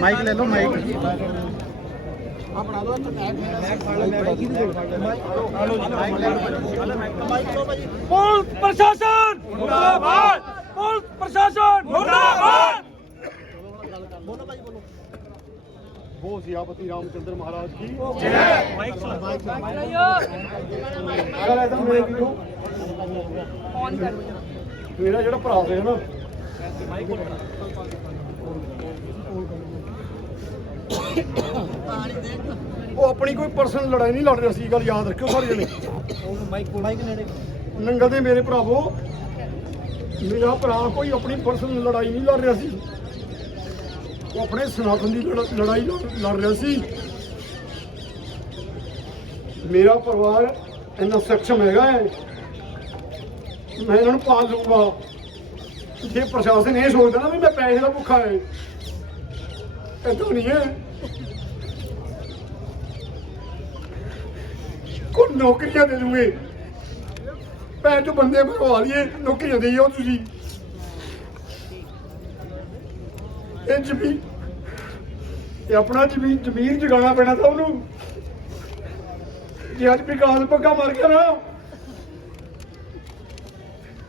Mic ਲੈ ਲਓ mic police ਪ੍ਰਸ਼ਾਸਨ ਮੁਰਦਾਬਾਦ ਪੁਲਿਸ ਪ੍ਰਸ਼ਾਸਨ ਮੁਰਦਾਬਾਦ ਬੋ ਸਿਆਪਤੀ ਰਾਮਚੰਦਰ ਮਹਾਰਾਜ ਕੀ ਅਗਰ ਇਹਦਾ ਮੇਰੇ ਵੀਰੋ ਮੇਰਾ ਜਿਹੜਾ ਭਰਾ ਸੀ ਨਾ ਉਹ ਆਪਣੀ ਕੋਈ ਪਰਸਨਲ ਲੜਾਈ ਨਹੀਂ ਲੜ ਰਿਹਾ ਸੀ, ਇਹ ਗੱਲ ਯਾਦ ਰੱਖਿਓ ਸਾਰੇ ਜਣੇ। ਨੰਗਲ ਦੇ ਮੇਰੇ ਭਰਾਵੋ, ਮੇਰਾ ਭਰਾ ਕੋਈ ਆਪਣੀ ਪਰਸਨਲ ਲੜਾਈ ਨਹੀਂ ਲੜ ਰਿਹਾ ਸੀ। ਉਹ ਆਪਣੇ ਸਨਾਤਨ ਦੀ ਲੜ- ਲੜਾਈ ਲੜ ਲੜ ਰਿਹਾ ਸੀ। ਮੇਰਾ ਪਰਿਵਾਰ ਇੰਨਾ ਸਖਸ਼ਮ ਹੈਗਾ ਹੈ। ਮੈਂ ਇਹਨਾਂ ਨੂੰ ਪਾਲ ਲੂੰਗਾ ਜੇ ਪ੍ਰਸ਼ਾਸਨ ਇਹ ਸੋਚਦਾ ਨਾ ਵੀ ਮੈਂ ਪੈਸੇ ਦਾ ਭੁੱਖਾ ਹੈ ਏਦਾਂ ਨਹੀਂ ਹੈ। ਕੋ ਨੌਕਰੀਆਂ ਦੇ ਦੂਗੇ। ਪੈਸੇ ਤੋਂ ਬੰਦੇ ਭਰਵਾ ਲਈਏ, ਨੌਕਰੀਆਂ ਦੇਈਓ ਤੁਸੀਂ। ਇਹ ਜ਼ਮੀਨ ਇਹ ਆਪਣਾ ਜ਼ਮੀਨ ਜ਼ਮੀਨ ਜਗਾਉਣਾ ਪੈਣਾ ਤਾਂ ਉਹਨੂੰ। ਜੇ ਅੱਜ ਵਿਕਾਸ ਪੱਕਾ ਮਰ ਗਿਆ ਨਾ।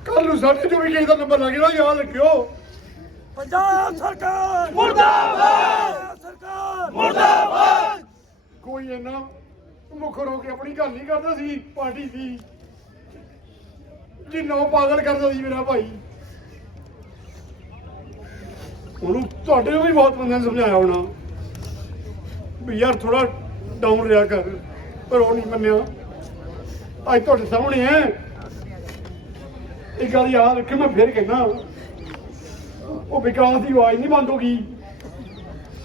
ਕੱਲ ਨੂੰ ਸਾਡੇ ਚੋਂ ਵੀ ਕਿਸੇ ਦਾ ਨੰਬਰ ਲੱਗ ਯਾਦ ਰੱਖਿਓ। ਪੰਜਾਬ ਸਰਕਾਰ! ਮੁਰਦਾਬਾਦ! ਸਰਕਾਰ! ਮੁਰਦਾਬਾਦ! ਕੋਈ ਇੰਨਾ ਮੁਖਰ ਹੋ ਕੇ ਆਪਣੀ ਗੱਲ ਨਹੀਂ ਕਰਦਾ ਸੀ ਪਾਰਟੀ ਦੀ। ਜਿੰਨਾ ਉਹ ਪਾਗਲ ਕਰਦਾ ਸੀ ਮੇਰਾ ਭਾਈ। ਉਹਨੂੰ ਤੁਹਾਡੇ ਨੂੰ ਵੀ ਬਹੁਤ ਬੰਦਿਆਂ ਨੇ ਸਮਝਾਇਆ ਹੋਣਾ ਵੀ ਯਾਰ ਥੋੜਾ ਡਾਊਨ ਰਿਹਾ ਕਰ ਪਰ ਉਹ ਨਹੀਂ ਮੰਨਿਆ। ਅੱਜ ਤੁਹਾਡੇ ਸਾਹਮਣੇ ਹੈ। ਇਹ ਗੱਲ ਯਾਦ ਰੱਖਿਓ ਮੈਂ ਫਿਰ ਕਹਿਣਾ ਉਹ ਵਿਕਾਸ ਦੀ ਆਵਾਜ਼ ਨਹੀਂ ਬੰਦ ਹੋ ਗਈ।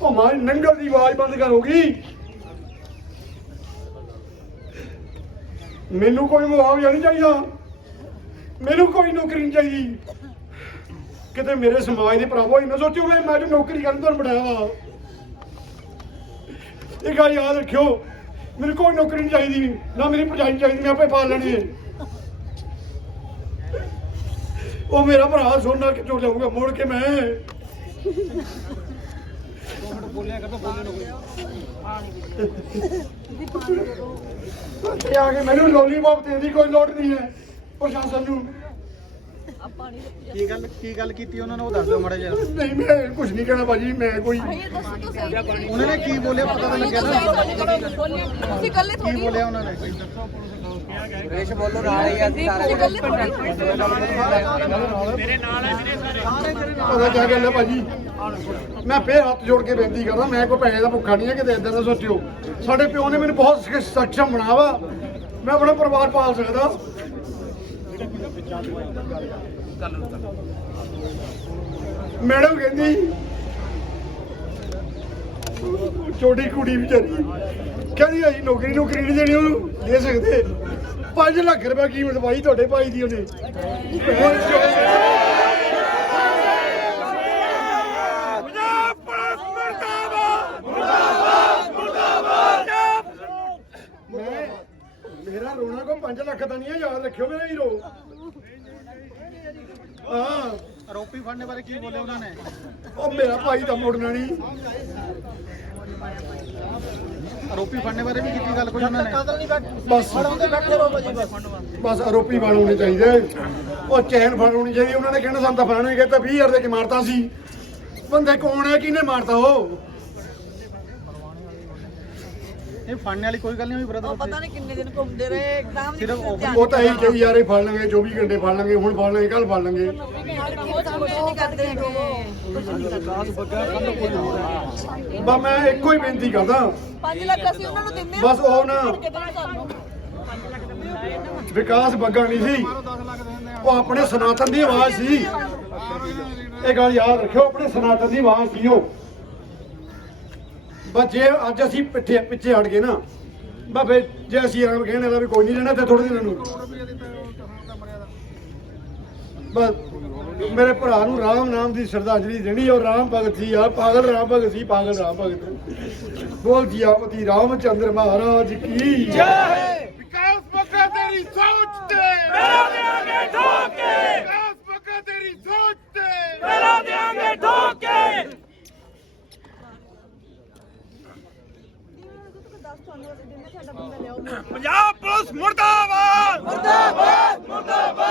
ਉਹ ਮਾਰੀ ਨੰਗਲ ਦੀ ਆਵਾਜ਼ ਬੰਦ ਕਰ ਹੋਗੀ ਮੈਨੂੰ ਕੋਈ ਮੁਆਵਜ਼ਾ ਨਹੀਂ ਚਾਹੀਦਾ। ਮੈਨੂੰ ਕੋਈ ਨੌਕਰੀ ਨਹੀਂ ਚਾਹੀਦੀ। ਕਿਤੇ ਮੇਰੇ ਸਮਾਜ ਦੇ ਭਰਾਵੋ ਇਹਨਾਂ ਸੋਚੋ ਮੈਂ ਮੈਂ ਜੋ ਨੌਕਰੀ ਕਰਨ ਤੋਂ ਬਣਾਇਆ ਵਾ। ਇਹ ਗੱਲ ਯਾਦ ਰੱਖਿਓ, ਮੈਨੂੰ ਕੋਈ ਨੌਕਰੀ ਨਹੀਂ ਚਾਹੀਦੀ, ਨਾ ਮੇਰੀ ਭਰਜਾਈ ਚਾਹੀਦੀ ਮੈਂ ਆਪੇ ਪਾ ਲੈਣੀ ਹੈ ਉਹ ਮੇਰਾ ਭਰਾ ਸੋਨਾ ਕਿੱਥੋਂ ਲਿਆਊਗਾ? ਮੋੜ ਕੇ ਮੈਂ ਤੇ ਆ ਕੇ ਮੈਨੂੰ ਲੋਲੀਪੌਪ ਦੇਣ ਦੀ ਕੋਈ ਲੋੜ ਨਹੀਂ ਹੈ ਪ੍ਰਸ਼ਾਸਨ ਨੂੰ। ਕੀ ਗੱਲ ਕੀ ਗੱਲ ਕੀਤੀ ਉਹਨਾਂ ਨੇ? ਉਹ ਦੱਸ ਦਿਓ ਮਾੜਾ ਜਿਹਾ। ਨਹੀਂ ਮੈਂ ਕੁਝ ਨਹੀਂ ਕਹਿਣਾ ਭਾਜੀ ਮੈਂ ਕੋਈ ਉਹਨਾਂ ਨੇ ਕੀ ਬੋਲਿਆ? ਪਤਾ ਤਾਂ ਲੱਗਿਆ ਨਾ। ਤੁਸੀਂ ਗੱਲੇ ਕੀ ਬੋਲਿਆ ਉਹਨਾਂ ਨੇ? ਪਤਾ ਕੀ ਗੱਲ ਹੈ ਭਾਜੀ? ਮੈਂ ਫੇਰ ਹੱਥ ਜੋੜ ਕੇ ਬੇਨਤੀ ਕਰਦਾ ਮੈਂ ਕੋਈ ਪੈਸੇ ਦਾ ਭੁੱਖਾ ਨਹੀਂ ਹੈ ਕਿਤੇ ਇਦਾਂ ਦਾ ਸੋਚਿਓ। ਸਾਡੇ ਪਿਓ ਨੇ ਮੈਨੂੰ ਬਹੁਤ ਸਖ- ਸક્ષਮ ਬਣਾਇਆ ਵਾ। ਮੈਂ ਆਪਣਾ ਪਰਿਵਾਰ ਪਾਲ ਸਕਦਾ। ਮੈਡਮ ਕਹਿੰਦੀ ਛੋਟੀ ਕੁੜੀ ਵਿਚਾਰੀ। ਕਹਿੰਦੀ ਅਸੀਂ ਨੌਕਰੀ ਨੌਕਰੀ ਨਹੀਂ ਦੇਣੀ ਉਹਨੂੰ ਦੇ ਸਕਦੇ। 5 ਲੱਖ ਰੁਪਏ ਕੀਮਤ ਪਾਈ ਤੁਹਾਡੇ ਭਾਈ ਦੀ ਉਹਨੇ। ਮੇਰਾ ਰੋਣਾ ਕੋ 5 ਲੱਖ ਦਾ ਨਹੀਂ ਹੈ ਯਾਦ ਰੱਖਿਓ ਮੇਰਾ ਹੀਰੋ। ਆਰੋਪੀ ਫੜਨੇ ਬਾਰੇ ਕੀ ਬੋਲਿਆ ਉਹਨਾਂ ਨੇ? ਉਹ ਮੇਰਾ ਭਾਈ ਤਾਂ ਮੁੜਨਾ ਨਹੀਂ। ਆਰੋਪੀ ਫੜਨੇ ਬਾਰੇ ਵੀ ਕੀਤੀ ਗੱਲ ਕੋਈ ਉਹਨਾਂ ਨੇ? ਬਸ। ਬਸ। ਆਰੋਪੀ ਵਾਲ ਹੋਣੇ ਚਾਹੀਦੇ। ਉਹ ਚੈਨ ਫੜ ਹੋਣੀ ਚਾਹੀਦੀ ਉਹਨਾਂ ਨੇ ਕਹਿਣਾ ਸਾਨੂੰ ਤਾਂ ਫੜਾਣੇ ਤਾਂ 20000 ਦੇ ਕੇ ਮਾਰਤਾ ਸੀ। ਬੰਦੇ ਕੌਣ ਹੈ ਕਿਹਨੇ ਮਾਰਤਾ ਉਹ? ਇਹ ਫੜਨੇ ਵਾਲੀ ਕੋਈ ਗੱਲ ਨਹੀਂ ਹੋਈ ਬ੍ਰਦਰ ਉਹ ਪਤਾ ਨਹੀਂ ਕਿੰਨੇ ਦਿਨ ਘੁੰਮਦੇ ਰਹੇ ਇੱਕਦਮ ਸਿਰਫ ਉਹ- ਤਾਂ ਇਹੀ ਕਹੀ ਯਾਰ ਫੜ ਲਾਂਗੇ 24 ਘੰਟੇ ਫੜ ਲਾਂਗੇ ਹੁਣ ਫੜ ਲਾਂਗੇ ਕੱਲ ਫੜ ਲਾਂਗੇ ਬਸ ਮੈਂ ਇੱਕੋ ਹੀ ਬੇਨਤੀ ਕਰਦਾ। 5 ਲੱਖ ਅਸੀਂ ਉਹਨਾਂ ਨੂੰ ਦਿੰਦੇ ਬਸ ਉਹ ਨਾ ਵਿਕਾਸ ਬੱਗਾ ਨਹੀਂ ਸੀ। ਉਹ ਆਪਣੇ ਸਨਾਤਨ ਦੀ ਆਵਾਜ਼ ਸੀ। ਇਹ ਗੱਲ ਯਾਦ ਰੱਖਿਓ ਆਪਣੇ ਸਨਾਤਨ ਦੀ ਆਵਾਜ਼ ਸੀ ਉਹ। ਬਸ ਜੇ ਅੱਜ ਅਸੀਂ ਪਿੱਛੇ ਪਿੱਛੇ ਹਟ ਗਏ ਨਾ, ਬਸ ਫਿਰ ਜੇ ਅਸੀਂ ਇਹਨਾਂ ਨੂੰ ਕਹਿਣੇ ਵੀ ਕੋਈ ਨਹੀਂ ਰਹਿਣਾ ਤੇ ਥੋੜੇ ਦਿਨਾਂ ਨੂੰ। ਬਸ ਮੇਰੇ ਭਰਾ ਨੂੰ ਰਾਮ ਨਾਮ ਦੀ ਸ਼ਰਧਾਂਜਲੀ ਦੇਣੀ ਔਰ ਰਾਮ ਭਗਤ ਸੀ ਆ, ਪਾਗਲ ਰਾਮ ਭਗਤ ਸੀ, ਪਾਗਲ ਰਾਮ ਭਗਤ। ਬੋਲ ਜੀ ਆਪਤੀ ਰਾਮ ਚੰਦਰ ਮਹਾਰਾਜ ਕੀ। ਜੈ ਪੰਜਾਬ ਪੁਲਿਸ ਮੁਰਦਾਬਾਦ! ਮੁਰਦਾਬਾਦ! ਮੁਰਦਾਬਾਦ!